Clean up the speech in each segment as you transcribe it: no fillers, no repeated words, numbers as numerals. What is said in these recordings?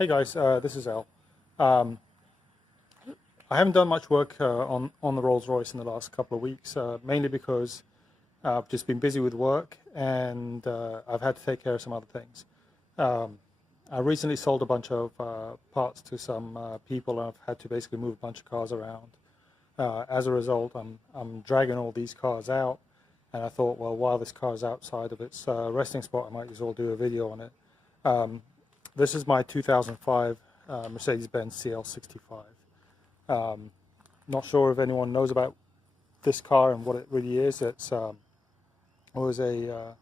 Hey guys, this is Al. I haven't done much work on the Rolls-Royce in the last couple of weeks, mainly because I've just been busy with work and I've had to take care of some other things. I recently sold a bunch of parts to some people, and I've had to basically move a bunch of cars around. As a result, I'm dragging all these cars out, and I thought, well, while this car is outside of its resting spot, I might as well do a video on it. This is my 2005 Mercedes Benz CL65. Not sure if anyone knows about this car and what it really is. It was a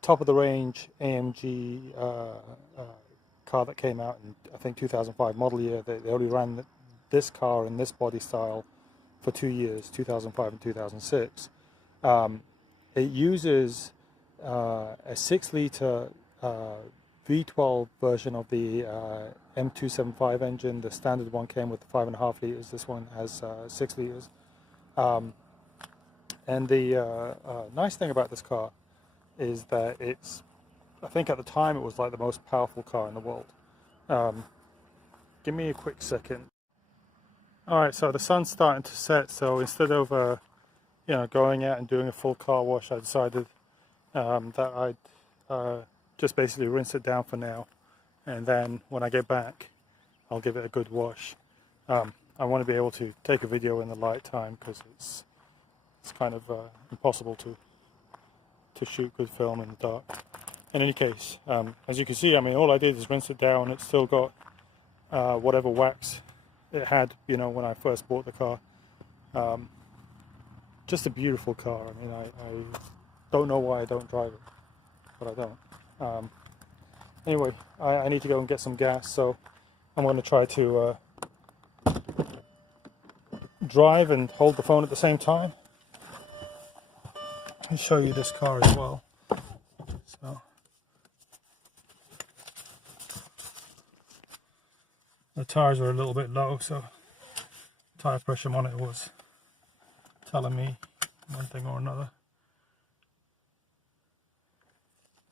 top of the range AMG car that came out in, I think, 2005 model year. They only ran this car in this body style for 2 years, 2005 and 2006. It uses a 6-litre V12 version of the M275 engine. The standard one came with 5.5 litres. This one has 6 litres. And the nice thing about this car is that it's, I think at the time it was like the most powerful car in the world. Give me a quick second. Alright, so the sun's starting to set, so instead of going out and doing a full car wash, I decided that I'd just basically rinse it down for now, and then when I get back I'll give it a good wash. I want to be able to take a video in the light time because it's kind of impossible to shoot good film in the dark. In any case, as you can see, I mean, all I did is rinse it down. It's still got whatever wax it had, when I first bought the car. Just a beautiful car. I mean, I don't know why I don't drive it, but I don't. Anyway, I need to go and get some gas, so I'm going to try to drive and hold the phone at the same time. Let me show you this car as well. So the tires were a little bit low, so tire pressure monitor was telling me one thing or another.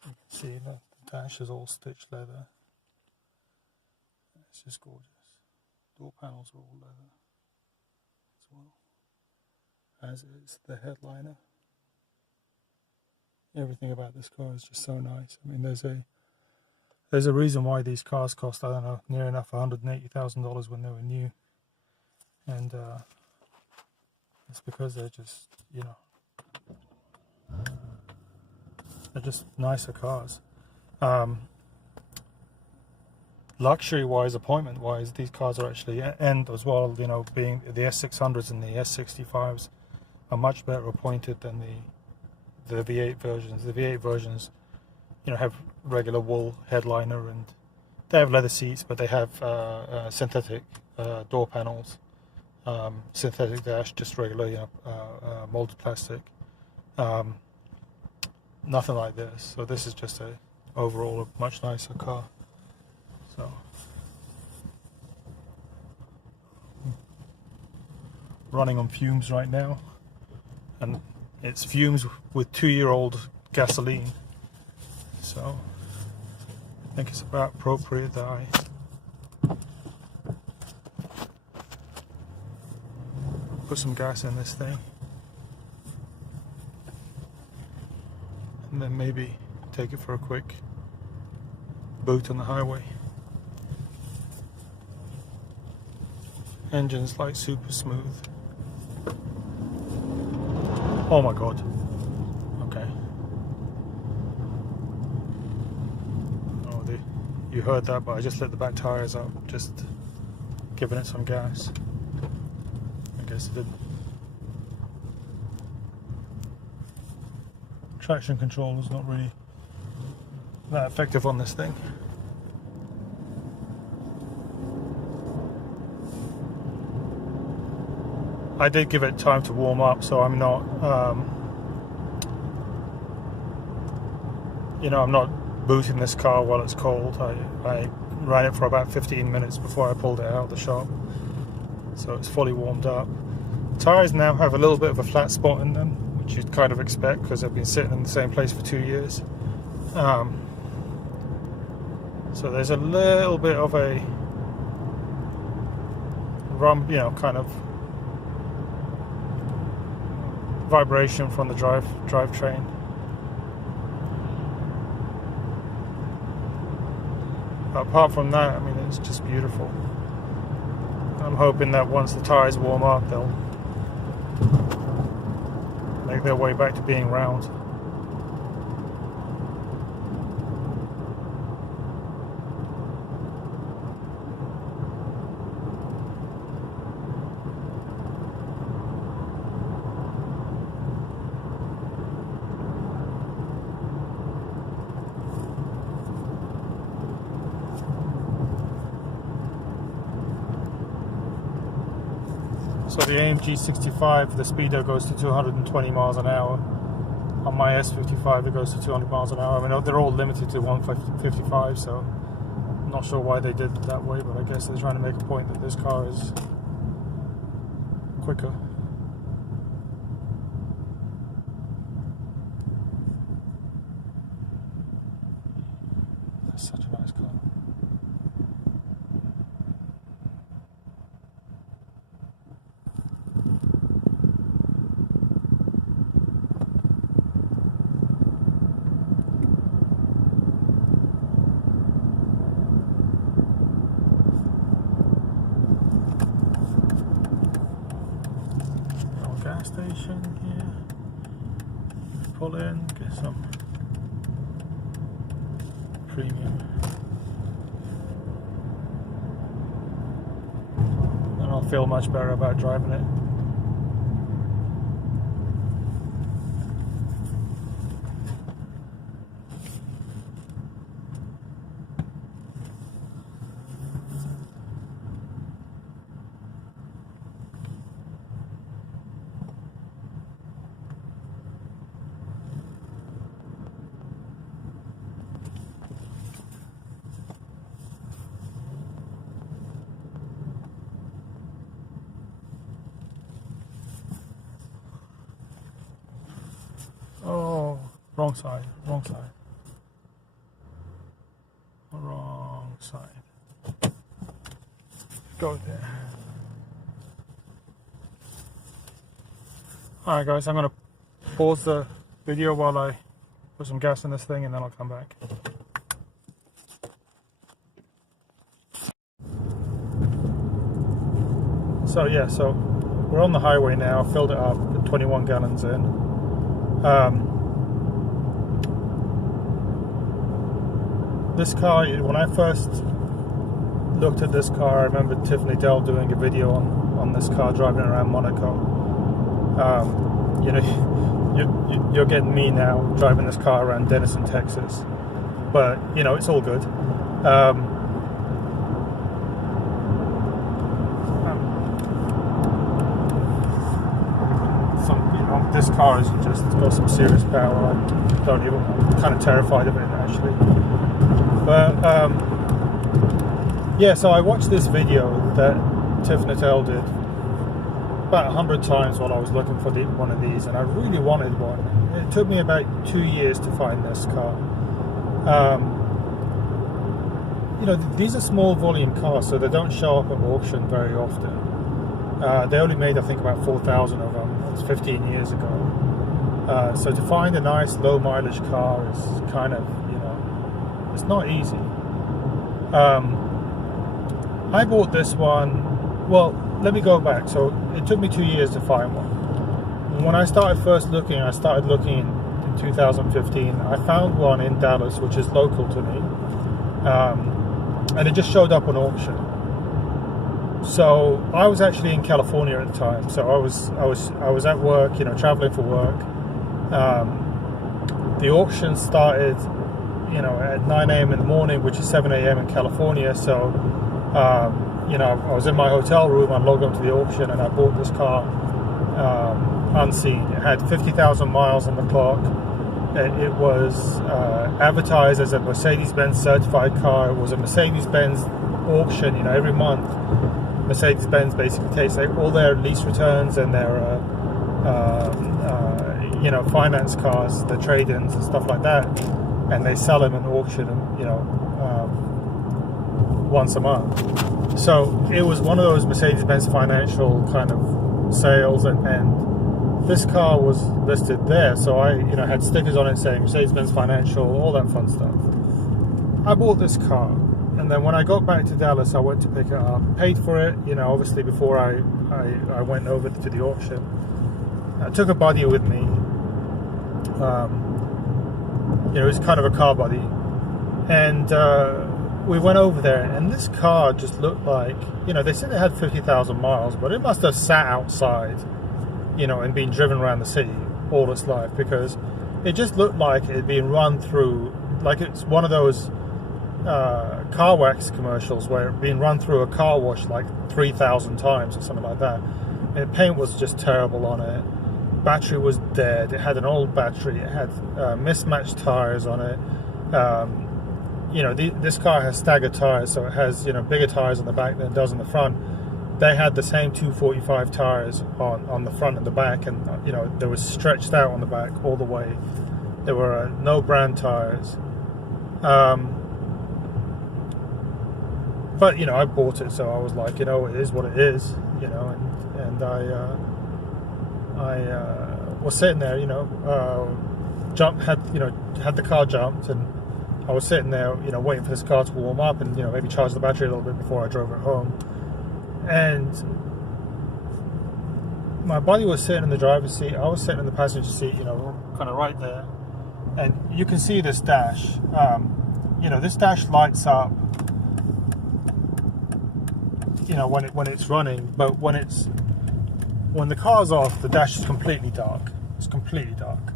You can see that the dash is all stitched leather. It's just gorgeous. Door panels are all leather as well, as is the headliner. Everything about this car is just so nice. I mean, there's a reason why these cars cost, I don't know, near enough $180,000 when they were new, and it's because they're just, they're just nicer cars. Luxury-wise, appointment-wise, these cars are actually, and as well, being the S600s and the S65s are much better appointed than the V8 versions. The V8 versions, have regular wool headliner, and they have leather seats, but they have synthetic door panels, synthetic dash, just regular, molded plastic. Nothing like this. So this is just overall a much nicer car. So running on fumes right now, and it's fumes with 2-year-old gasoline. So I think it's about appropriate that I put some gas in this thing, and then maybe take it for a quick boot on the highway. Engine's like super smooth. Oh my god. Okay. Oh, you heard that, but I just lit the back tires up, just giving it some gas. I guess it didn't. Traction control is not really that effective on this thing. I did give it time to warm up, so I'm not, I'm not booting this car while it's cold. I ran it for about 15 minutes before I pulled it out of the shop, so it's fully warmed up. The tires now have a little bit of a flat spot in them, which you'd kind of expect because they've been sitting in the same place for 2 years. So there's a little bit of a kind of vibration from the drivetrain. Apart from that, I mean, it's just beautiful. I'm hoping that once the tires warm up, they'll make their way back to being round. So the AMG 65, the speedo goes to 220 miles an hour. On my S55 it goes to 200 miles an hour. I mean, they're all limited to 155, so I'm not sure why they did it that way, but I guess they're trying to make a point that this car is quicker. That's such a nice car. Gas station here. Pull in, get some premium, and I'll feel much better about driving it. Oh, wrong side, wrong side. Wrong side. Go there. Alright guys, I'm going to pause the video while I put some gas in this thing and then I'll come back. So yeah, so we're on the highway now, filled it up, put 21 gallons in. This car, when I first looked at this car, I remember Tiffany Dell doing a video on this car driving around Monaco. You know, you're getting me now driving this car around Denison, Texas, but you know, it's all good. This car has just got some serious power. I'm kind of terrified of it actually. But yeah, so I watched this video that Tiffany Dell did about 100 times while I was looking for one of these, and I really wanted one. It took me about 2 years to find this car. You know, these are small volume cars, so they don't show up at auction very often. They only made, I think, about 4,000 of them. It was 15 years ago. So to find a nice low mileage car is kind of, you know, it's not easy. I bought this one, well, let me go back. So it took me 2 years to find one. When I started first looking, I started looking in 2015. I found one in Dallas, which is local to me. And it just showed up on auction. So I was actually in California at the time. So I was at work, you know, traveling for work. The auction started, you know, at 9 a.m. in the morning, which is 7 a.m. in California. So, you know, I was in my hotel room. I logged onto the auction and I bought this car unseen. It had 50,000 miles on the clock. It was advertised as a Mercedes Benz certified car. It was a Mercedes Benz auction. You know, every month Mercedes Benz basically takes all their lease returns and their you know, finance cars, the trade-ins and stuff like that, and they sell them at auction. And you know, once a month. So it was one of those Mercedes Benz financial kind of sales, and this car was listed there. So I, had stickers on it saying Mercedes Benz financial, all that fun stuff. I bought this car, and then when I got back to Dallas, I went to pick it up, paid for it, obviously before I went over to the auction. I took a buddy with me. It was kind of a car buddy, and we went over there, and this car just looked like, they said it had 50,000 miles, but it must have sat outside, and been driven around the city all its life, because it just looked like it had been run through, like it's one of those car wax commercials where it had been run through a car wash like 3,000 times or something like that. And the paint was just terrible on it. Battery was dead. It had an old battery. It had mismatched tires on it. This car has staggered tires, so it has bigger tires on the back than it does on the front. They had the same 245 tires on the front and the back, and they were stretched out on the back all the way. There were no brand tires. But I bought it, so I was like, it is what it is, and I was sitting there, had the car jumped, and I was sitting there, waiting for this car to warm up and, maybe charge the battery a little bit before I drove it home. And my buddy was sitting in the driver's seat. I was sitting in the passenger seat, kind of right there. And you can see this dash. This dash lights up, when it's running, but when the car's off, the dash is completely dark. It's completely dark.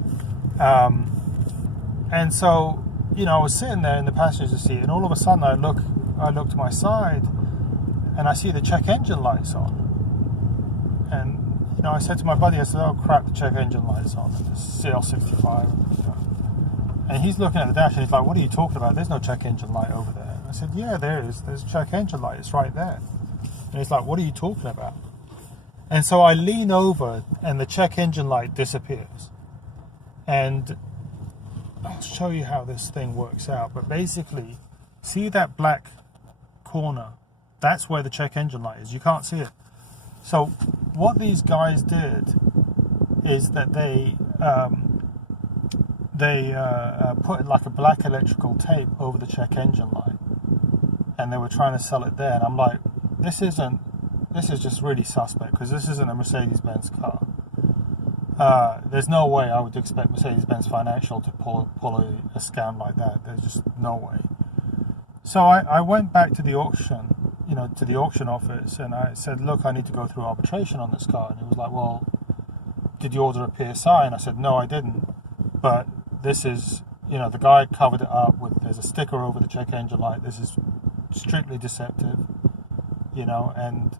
And so, I was sitting there in the passenger seat, and all of a sudden I look to my side, and I see the check engine lights on. And, I said to my buddy, I said, oh crap, the check engine lights on, the CL65. And he's looking at the dash, and he's like, what are you talking about? There's no check engine light over there. I said, yeah, there is. There's a check engine light. It's right there. And he's like, what are you talking about? And so I lean over, and the check engine light disappears. And I'll show you how this thing works out. But basically, see that black corner? That's where the check engine light is. You can't see it. So what these guys did is that they put like a black electrical tape over the check engine light, and they were trying to sell it there. And I'm like, this is just really suspect, because this isn't a Mercedes Benz car. There's no way I would expect Mercedes Benz Financial to pull a scam like that. There's just no way. So I went back to the auction, to the auction office, and I said, look, I need to go through arbitration on this car. And he was like, well, did you order a PSI? And I said, no, I didn't. But this is, the guy covered it up with, there's a sticker over the check engine light. This is strictly deceptive, and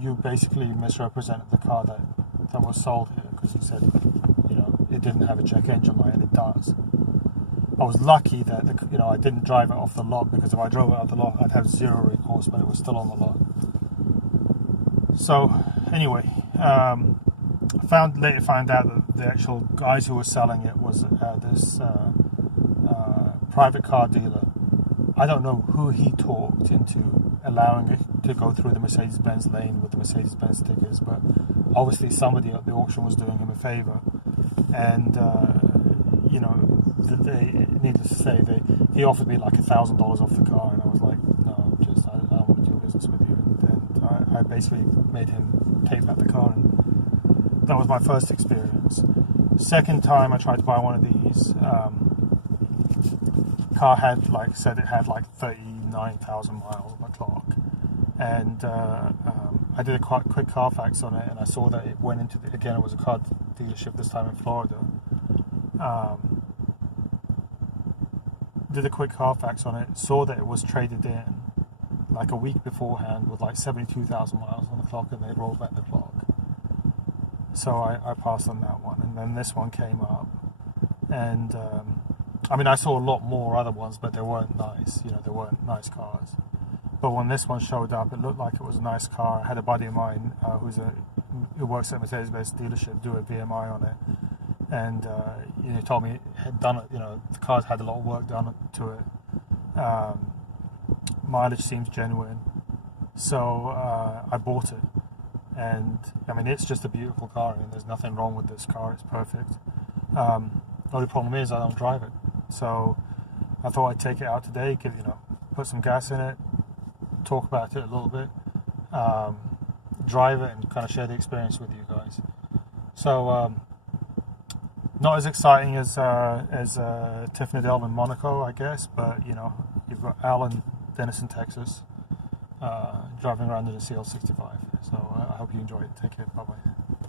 you basically misrepresented the car that was sold here, because he said, it didn't have a check engine light, and it does. I was lucky that I didn't drive it off the lot, because if I drove it off the lot, I'd have zero recourse, but it was still on the lot. So anyway, later found out that the actual guys who were selling it was this private car dealer. I don't know who he talked into allowing it to go through the Mercedes-Benz lane with the Mercedes-Benz stickers, but obviously somebody at the auction was doing him a favor, and needless to say, he offered me like $1,000 off the car, and I was like, no, I don't want to do business with you, and I basically made him take back the car, and that was my first experience. Second time I tried to buy one of these, car had said it had 39,000 miles on the clock, and I did a quick Carfax on it, and I saw that it went into again, it was a car dealership, this time in Florida. Did a quick Carfax on it, saw that it was traded in like a week beforehand with 72,000 miles on the clock, and they rolled back the clock. So I passed on that one, and then this one came up, and I saw a lot more other ones, but they weren't nice. They weren't nice cars. But when this one showed up, it looked like it was a nice car. I had a buddy of mine who works at a Mercedes-Benz dealership do a VMI on it, and he told me it had done it. The car's had a lot of work done to it, Mileage seems genuine, so I bought it. And I mean, it's just a beautiful car. I mean, there's nothing wrong with this car. It's perfect. The only problem is I don't drive it. So I thought I'd take it out today, put some gas in it, talk about it a little bit, drive it, and kind of share the experience with you guys. So not as exciting as Tiffnadell in Monaco, I guess, but you've got Alan, Denison, Texas, driving around in a CL65. So I hope you enjoy it. Take care. Bye bye.